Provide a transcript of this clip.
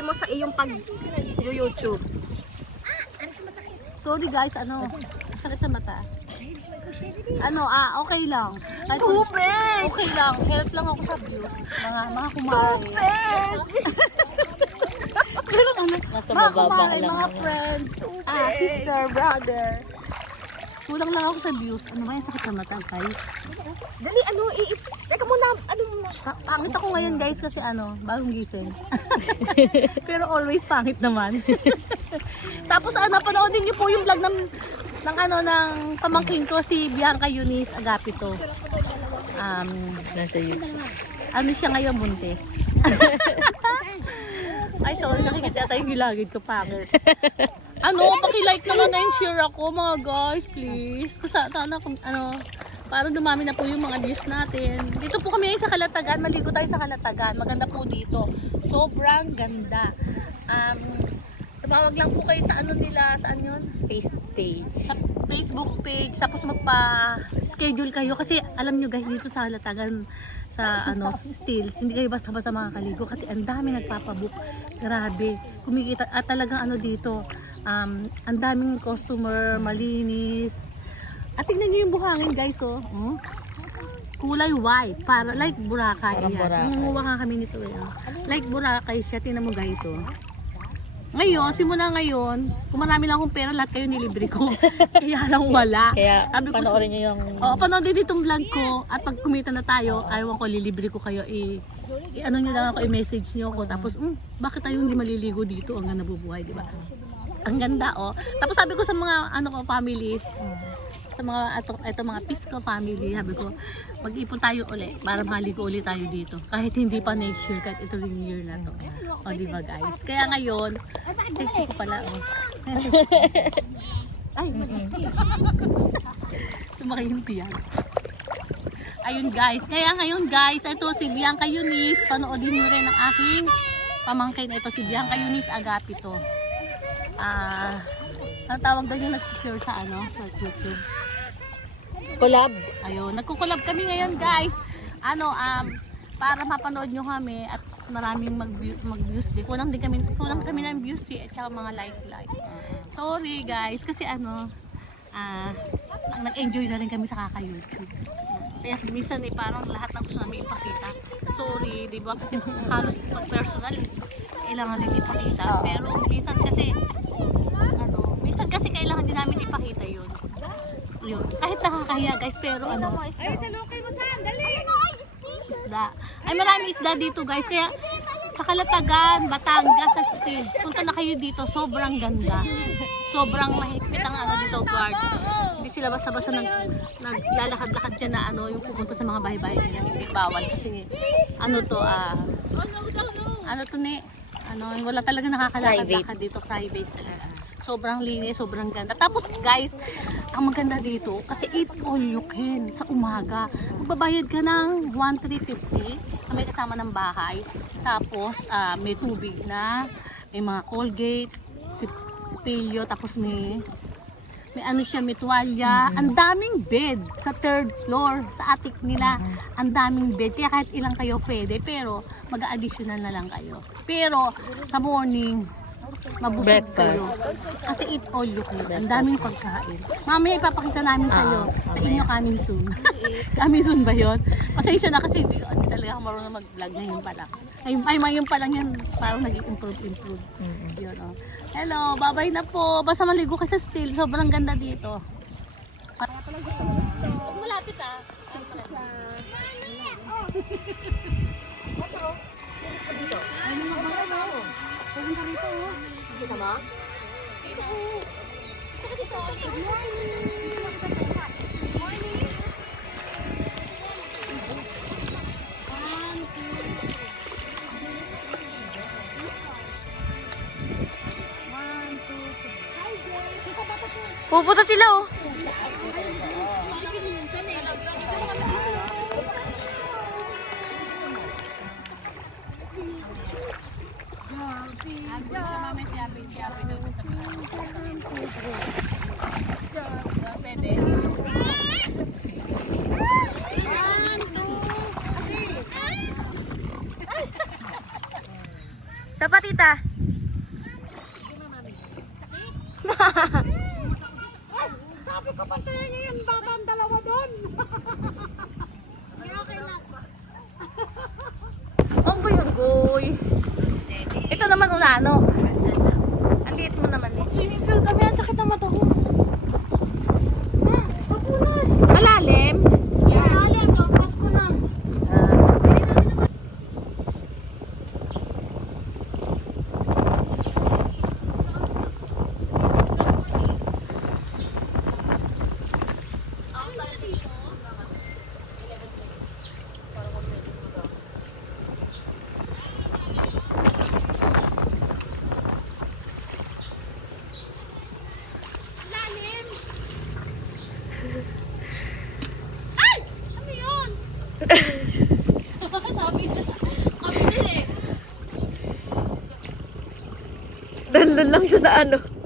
masasabi mo sa iyong pag-YouTube? Sorry guys, sakit sa mata. Okay lang. Kahit Tubig! okay lang. Help lang ako sa views. Mga kumari. Pero Nasa mga mababa kumari, lang. mga friends. Sister, brother. Kulang lang ako sa views. Ano ba yung sakit sa mata guys? Dali, teka muna, Pangit ako ngayon guys kasi bagong gising. Pero always pangit naman. Tapos panoodin niyo po yung vlog ng pamangkin ko si Bianca Eunice Agapito. Nasa YouTube. Siya ngayon buntis. Ay, sorry, nakikita tayo yung gilagid ko, pangit. Paki-like naman na yung share ako, mga guys, please. Kasi para dumami na po yung mga views natin. Dito po kami sa Kalatagan, maligo tayo sa Kalatagan. Maganda po dito. Sobrang ganda. Tumawag lang po kayo sa saan yun? Facebook page. Sa Facebook page, tapos magpa-schedule kayo. Kasi alam nyo guys, dito sa Kalatagan, sa Stills, hindi kayo basta-basta makakaligo kasi ang dami nagpapabook. Grabe. Kumikita at talagang dito, ang daming customer, malinis. At tingnan niyo yung buhangin guys, oh. Kulay white, para like Boracay. Parang Boracay. Nangunguha ka kami nito eh. Like Boracay siya, tingnan mo guys, oh. Ngayon, simula ngayon, kung marami lang akong pera, lahat kayo nilibre ko. Kaya lang wala. Kaya Sabi ko, panoorin nyo yung... panoodin itong vlog ko at pag kumita na tayo, ayaw ko, lilibre ko kayo. Nyo lang ako, i-message nyo ako. Tapos, bakit tayo hindi maliligo dito hanggang nabubuhay, di ba? Ang ganda, oh. Tapos sabi ko sa mga, family, sa mga, mga Pisco family, sabi ko, mag-ipon tayo ulit para maligo ulit tayo dito. Kahit hindi pa next year, kahit ito ring year na to. O, di ba guys? Kaya ngayon, sexy ko pala, oh. Ay, tumakay yung tiyan. Ayun guys. Kaya ngayon guys, ito si Bianca Eunice. Panoodin nyo rin ang aking pamangkin. Ito si Bianca Eunice Agapito. Ang tawag daw yung nag-share sa YouTube. Collab. Ayun, nagko-collab kami ngayon guys. Para mapanood nyo kami at maraming mag-views din. Kulang kami ng views at saka mga like. Sorry guys, kasi nag-enjoy na rin kami sa kaka-YouTube. Kaya minsan parang lahat ng gusto namin ipakita. Sorry, di ba? Kasi halos pag personal, kailangan din ipakita. Pero minsan kasi kailangan din namin ipakita yun. Kahit nakakahiya guys, pero Ay, salukay mo Sam, dali! isda. Ay, maraming isda dito guys. Kaya sa Kalatagan, Batangas, sa Stills, punta na kayo dito. Sobrang ganda. Sobrang mahigpit ang dito guard. Hindi sila basta-basta naglalakad-lakad dyan na yung pupunta sa mga bahay-bahay nila. Hindi bawal kasi wala talaga nakakalakad-lakad dito. Private talaga. Sobrang linis, sobrang ganda. Tapos guys, ang maganda dito, kasi eat all you can sa umaga. Magbabayad ka ng 1,350 may kasama ng bahay. Tapos may tubig na, may mga Colgate, sipilyo, tapos may may tuwalya. Ang daming bed sa 3rd floor, sa attic nila. Ang daming bed, kaya kahit ilang kayo pwede, pero mag-a-additional na lang kayo. Pero sa morning, mabusog kayo. Kasi eat all you can. Ang daming pagkain. Mamaya ipapakita namin sa iyo. Sa inyo coming soon. Coming soon ba yun? Pasensya na kasi hindi talaga ako marunong mag-vlog ngayon pa lang. Ngayon pa lang yan, parang nag-improve. Yun, oh. Hello, bye-bye na po. Basta maligo ka sa Still. Sobrang ganda dito. Huwag malapit Pupunta rito, oh. Kita mo? Kita ko. Kita ka dito. Good morning. Good morning. 1, 2, 3. Pupunta sila, oh. Sa patita. Sabi ko pati ngayon, bata ang dalawa doon. Ang goy. Ito naman unano. Ang liit mo naman eh. Swimming pool kami. Ang sakit ng mata ko. Papunas. Malalim. Malalim. Lampas ko na. Daldal lang siya sa ano.